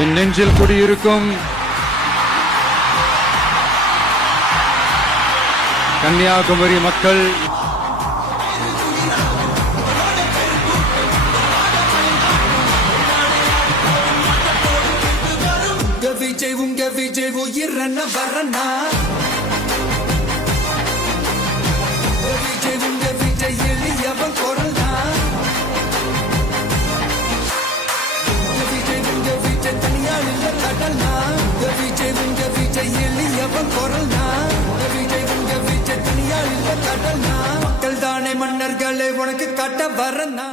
என் நெஞ்சில் குடியிருக்கும் கன்னியாகுமரி மக்கள் உங்க விஜய் உயிரண்ண வரண்ணா விஜய் உங்க விஜய் எளியவன் குரல்னா விஜய் உங்க விஜய் தனியால் இல்ல கடல்னா விஜய் உங்க விஜய் எளியவன் குரல்னா விஜய் உங்க விஜய் தனியால் இல்ல கடல்னா மக்கள் தானே மன்னர்களே உனக்கு காட்ட வரண்ணா